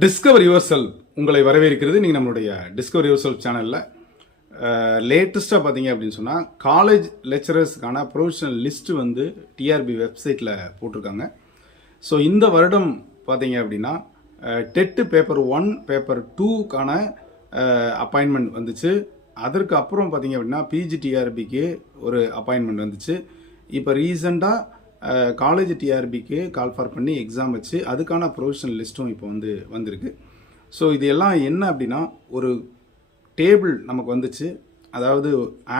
Discover your self உங்களை வரவேற்கிறது. நீங்கள் நம்மளுடைய டிஸ்கவர் யுவர் செல்ஃப் சேனலில் லேட்டஸ்ட்டாக பார்த்தீங்க அப்படின்னு சொன்னால் காலேஜ் லெக்சரர்ஸ்க்கான ப்ரொவிஷனல் லிஸ்ட்டு வந்து டிஆர்பி வெப்சைட்டில் போட்டிருக்காங்க. ஸோ இந்த வருடம் பார்த்தீங்க அப்படின்னா டெட்டு பேப்பர் 1 பேப்பர் 2க்கான அப்பாயின்மெண்ட் வந்துச்சு. அதற்கு அப்புறம் பார்த்தீங்க அப்படின்னா பிஜிடிஆர்பிக்கு ஒரு அப்பாயின்மெண்ட் வந்துச்சு. இப்போ ரீசெண்டாக காலேஜ் டிஆர்பிக்கு கால்ஃபார் பண்ணி எக்ஸாம் வச்சு அதுக்கான ப்ரொவிஷனல் லிஸ்ட்டும் இப்போ வந்திருக்கு. ஸோ இது எல்லாம் என்ன அப்படின்னா ஒரு டேபிள் நமக்கு வந்துச்சு, அதாவது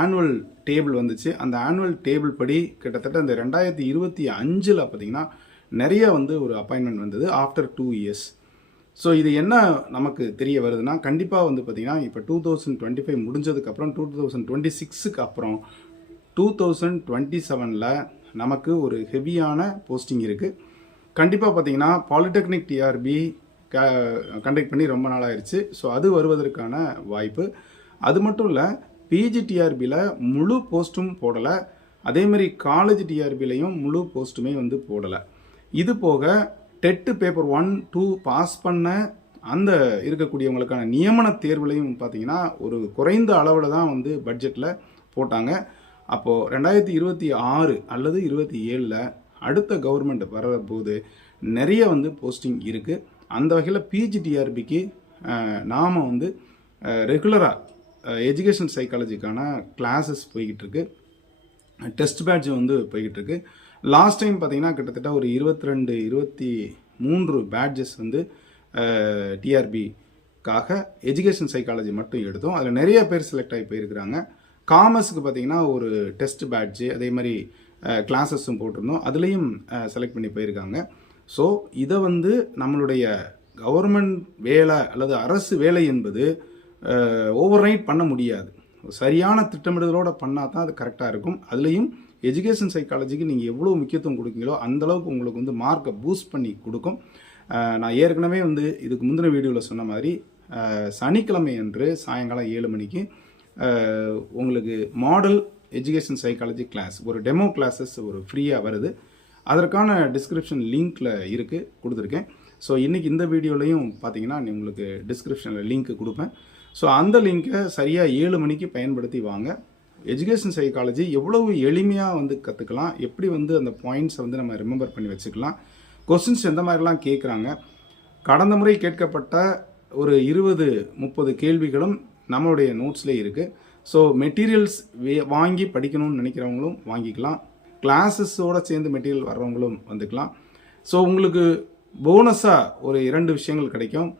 ஆனுவல் டேபிள் வந்துச்சு. அந்த ஆனுவல் டேபிள் படி கிட்டத்தட்ட இந்த 2025 பார்த்தீங்கன்னா நிறைய ஒரு அப்பாயின்மெண்ட் வந்தது ஆஃப்டர் 2 இயர்ஸ். ஸோ இது என்ன நமக்கு தெரிய வருதுன்னா கண்டிப்பாக பார்த்தீங்கன்னா இப்போ 2025 முடிஞ்சதுக்கப்புறம் 2026க்கு அப்புறம் 2027 நமக்கு ஒரு ஹெவியான போஸ்டிங் இருக்குது. கண்டிப்பாக பார்த்தீங்கன்னா பாலிடெக்னிக் டிஆர்பி கண்டக்ட் பண்ணி ரொம்ப நாள் ஆயிடுச்சு. ஸோ அது வருவதற்கான வாய்ப்பு. அது மட்டும் இல்லை, பிஜி டிஆர்பியில் முழு போஸ்ட்டும் போடலை, அதேமாதிரி காலேஜ் டிஆர்பிலையும் முழு போஸ்ட்டுமே போடலை. இது போக டெட்டு பேப்பர் 1, 2 பாஸ் பண்ண அந்த இருக்கக்கூடியவங்களுக்கான நியமன தேர்வுலையும் பார்த்தீங்கன்னா ஒரு குறைந்த அளவில் தான் பட்ஜெட்டில் போட்டாங்க. அப்போது 2026 அல்லது 27 அடுத்த கவர்மெண்ட் வர்ற போது நிறைய போஸ்டிங் இருக்குது. அந்த வகையில் பிஜிடிஆர்பிக்கு நாம் ரெகுலராக எஜுகேஷன் சைக்காலஜிக்கான கிளாஸஸ் போய்கிட்டு இருக்கு, டெஸ்ட் பேட்ச் போய்கிட்டு இருக்கு. லாஸ்ட் டைம் பார்த்தீங்கன்னா கிட்டத்தட்ட ஒரு 22-23 பேட்சஸ் டிஆர்பிக்காக எஜுகேஷன் சைக்காலஜி மட்டும் எடுத்தோம். அதில் நிறைய பேர் செலக்ட் ஆகி போயிருக்கிறாங்க. காமர்ஸுக்கு பார்த்தீங்கன்னா ஒரு டெஸ்ட் பேட்ச்சு அதே மாதிரி கிளாஸஸும் போட்டிருந்தோம், அதுலேயும் செலக்ட் பண்ணி போயிருக்காங்க. ஸோ இதை நம்மளுடைய கவர்மெண்ட் வேலை அல்லது அரசு வேலை என்பது ஓவர் நைட் பண்ண முடியாது. சரியான திட்டமிடுதலோடு பண்ணால் தான் அது கரெக்டாக இருக்கும். அதுலேயும் எஜுகேஷன் சைக்காலஜிக்கு நீங்கள் எவ்வளோ முக்கியத்துவம் கொடுக்கீங்களோ அந்தளவுக்கு உங்களுக்கு மார்க்கை பூஸ்ட் பண்ணி கொடுக்கும். நான் ஏற்கனவே இதுக்கு முந்தின வீடியோவில் சொன்ன மாதிரி சனிக்கிழமை அன்று சாயங்காலம் 7 மணிக்கு உங்களுக்கு மாடல் எஜுகேஷன் சைக்காலஜி கிளாஸ் ஒரு டெமோ கிளாஸஸ் ஒரு ஃப்ரீயாக வருது. அதற்கான டிஸ்கிரிப்ஷன் லிங்க்கில் இருக்குது, கொடுத்துருக்கேன். ஸோ இன்றைக்கி இந்த வீடியோலையும் பார்த்தீங்கன்னா உங்களுக்கு டிஸ்கிரிப்ஷனில் லிங்க் கொடுப்பேன். ஸோ அந்த லிங்க்கை சரியாக 7 மணிக்கு பயன்படுத்தி வாங்க. எஜுகேஷன் சைக்காலஜி எவ்வளவு எளிமையாக கற்றுக்கலாம், எப்படி அந்த பாயிண்ட்ஸை நம்ம ரிமெம்பர் பண்ணி வச்சுக்கலாம், கொஸ்டின்ஸ் எந்த மாதிரிலாம் கேட்குறாங்க. கடந்த முறை கேட்கப்பட்ட ஒரு 20-30 கேள்விகளும் நம்மளுடைய நோட்ஸ்லேயே இருக்குது. ஸோ மெட்டீரியல்ஸ் வாங்கி படிக்கணும்னு நினைக்கிறவங்களும் வாங்கிக்கலாம், கிளாஸஸோடு சேர்ந்து மெட்டீரியல் வர்றவங்களும் வந்துக்கலாம். ஸோ உங்களுக்கு போனஸாக ஒரு 2 விஷயங்கள் கிடைக்கும்.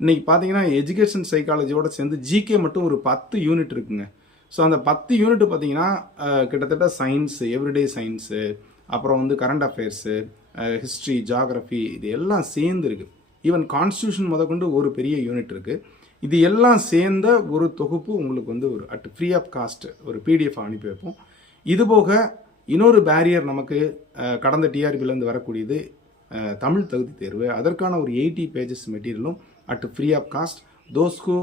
இன்றைக்கி பார்த்தீங்கன்னா எஜுகேஷன் சைக்காலஜியோடு சேர்ந்து ஜிகே மட்டும் ஒரு 10 யூனிட் இருக்குங்க. ஸோ அந்த 10 யூனிட் பார்த்தீங்கன்னா கிட்டத்தட்ட சயின்ஸு, எவ்ரிடே சயின்ஸு, அப்புறம் கரண்ட் அஃபேர்ஸு, ஹிஸ்ட்ரி, ஜாகிரஃபி, இது எல்லாம் சேர்ந்து இருக்குது. ஈவன் கான்ஸ்டியூஷன் முதற்கொண்டு ஒரு பெரிய யூனிட் இருக்குது. இது எல்லாம் சேர்ந்த ஒரு தொகுப்பு உங்களுக்கு ஒரு அட் ஃப்ரீ ஆஃப் காஸ்ட் ஒரு பிடிஎஃப் அனுப்பி வைப்போம். இதுபோக இன்னொரு பேரியர் நமக்கு கடந்த டிஆர்பிலேருந்து வரக்கூடியது தமிழ் தகுதி தேர்வு. அதற்கான ஒரு 80 பேஜஸ் மெட்டீரியலும் at free of cost those who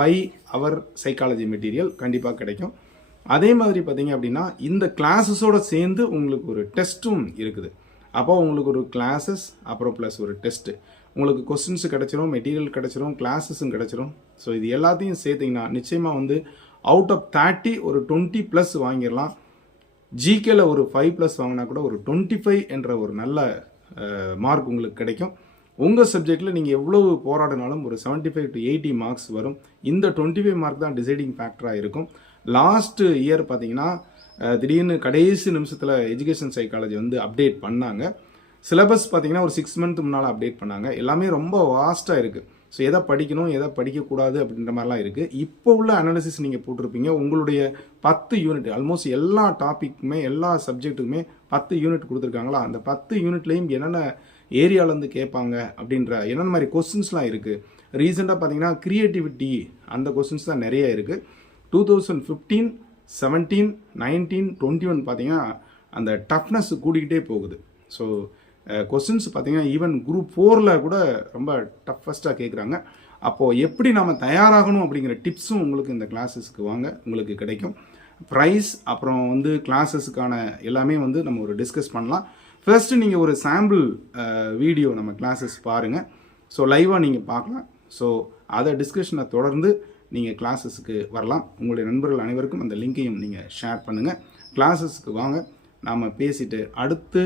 buy our psychology material கண்டிப்பாக கிடைக்கும். அதே மாதிரி பார்த்தீங்க அப்படின்னா இந்த கிளாஸஸோடு சேர்ந்து உங்களுக்கு ஒரு டெஸ்ட்டும் இருக்குது. அப்போ உங்களுக்கு ஒரு கிளாஸஸ் அப்புறம் ப்ளஸ் ஒரு டெஸ்ட்டு, உங்களுக்கு கொஸ்டின்ஸு கிடச்சிரும், மெட்டீரியல் கிடச்சிரும், கிளாஸஸும் கிடச்சிரும். ஸோ இது எல்லாத்தையும் சேர்த்திங்கன்னா நிச்சயமாக அவுட் ஆஃப் 30 ஒரு 20+ வாங்கிடலாம். ஜிகேல ஒரு 5+ வாங்கினா கூட ஒரு 25 என்ற ஒரு நல்ல மார்க் உங்களுக்கு கிடைக்கும். உங்கள் சப்ஜெக்டில் நீங்கள் எவ்வளவு போராடினாலும் ஒரு 75-80 மார்க்ஸ் வரும். இந்த 25 மார்க் தான் டிசைடிங் ஃபேக்டராக இருக்கும். லாஸ்ட் இயர் பார்த்தீங்கன்னா திடீர்னு கடைசி நிமிஷத்தில் எஜுகேஷன் சைக்காலஜி அப்டேட் பண்ணாங்க. சிலபஸ் பார்த்தீங்கன்னா ஒரு 6 மந்த் முன்னால் அப்டேட் பண்ணாங்க. எல்லாமே ரொம்ப வாஸ்ட்டாக இருக்குது. ஸோ எதை படிக்கணும் எதை படிக்கக்கூடாது அப்படின்ற மாதிரிலாம் இருக்குது. இப்போ உள்ள அனாலிசிஸ் நீங்கள் போட்டிருப்பீங்க. உங்களுடைய 10 யூனிட் ஆல்மோஸ்ட் எல்லா டாப்பிக்குமே எல்லா சப்ஜெக்ட்டுக்குமே 10 யூனிட் கொடுத்துருக்காங்களா, அந்த 10 யூனிட்லேயும் என்னென்ன ஏரியாவிலேருந்து கேட்பாங்க அப்படின்ற என்னென்ன மாதிரி கொஸ்டின்ஸ்லாம் இருக்குது. ரீசெண்டாக பார்த்தீங்கன்னா க்ரியேட்டிவிட்டி அந்த கொஸ்டின்ஸ் தான் நிறைய இருக்குது. 2015, 17, 19, 21 பார்த்தீங்கன்னா அந்த டஃப்னஸ் கூடிக்கிட்டே போகுது. ஸோ கொஸ்டின்ஸ் பார்த்தீங்கன்னா ஈவன் குரூப் 4ல் கூட ரொம்ப டஃபஸ்ட்டாக கேட்குறாங்க. அப்போது எப்படி நம்ம தயாராகணும் அப்படிங்கிற டிப்ஸும் உங்களுக்கு இந்த கிளாஸஸ்க்கு வாங்க உங்களுக்கு கிடைக்கும். ப்ரைஸ் அப்புறம் கிளாஸஸுக்கான எல்லாமே நம்ம ஒரு டிஸ்கஸ் பண்ணலாம். ஃபர்ஸ்ட் நீங்கள் ஒரு சாம்பிள் வீடியோ நம்ம கிளாஸஸ் பாருங்கள். ஸோ லைவாக நீங்கள் பார்க்கலாம். ஸோ அதை டிஸ்கஷனை தொடர்ந்து நீங்கள் கிளாஸஸுக்கு வரலாம். உங்களுடைய நண்பர்கள் அனைவருக்கும் அந்த லிங்கையும் நீங்கள் ஷேர் பண்ணுங்கள். கிளாஸஸ்க்கு வாங்க, நாம் பேசிட்டு அடுத்து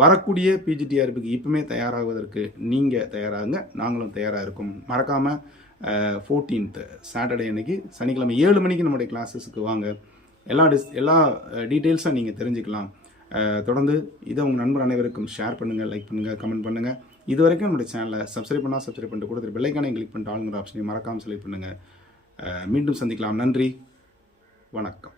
வரக்கூடிய பிஜிடிஆர்பிக்கு இப்போமே தயாராகுவதற்கு நீங்கள் தயாராகுங்க, நாங்களும் தயாராக இருக்கோம். மறக்காமல் 14th சாட்டர்டே அன்னைக்கு சனிக்கிழமை 7 மணிக்கு நம்முடைய கிளாஸஸுக்கு வாங்க. எல்லா டீட்டெயில்ஸாக நீங்கள் தெரிஞ்சுக்கலாம். தொடர்ந்து இதை உங்கள் நண்பர் அனைவருக்கும் ஷேர் பண்ணுங்கள், லைக் பண்ணுங்கள், கமெண்ட் பண்ணுங்கள். இது வரைக்கும் நம்முடைய சேனலை சப்ஸ்கிரைப் பண்ணிட்டு கூட பெல்லைக்கானை கிளிக் பண்ணிட்டு ஆளுங்கிற ஆப்ஷனை மறக்காமல் செலக்ட் பண்ணுங்கள். மீண்டும் சந்திக்கலாம். நன்றி, வணக்கம்.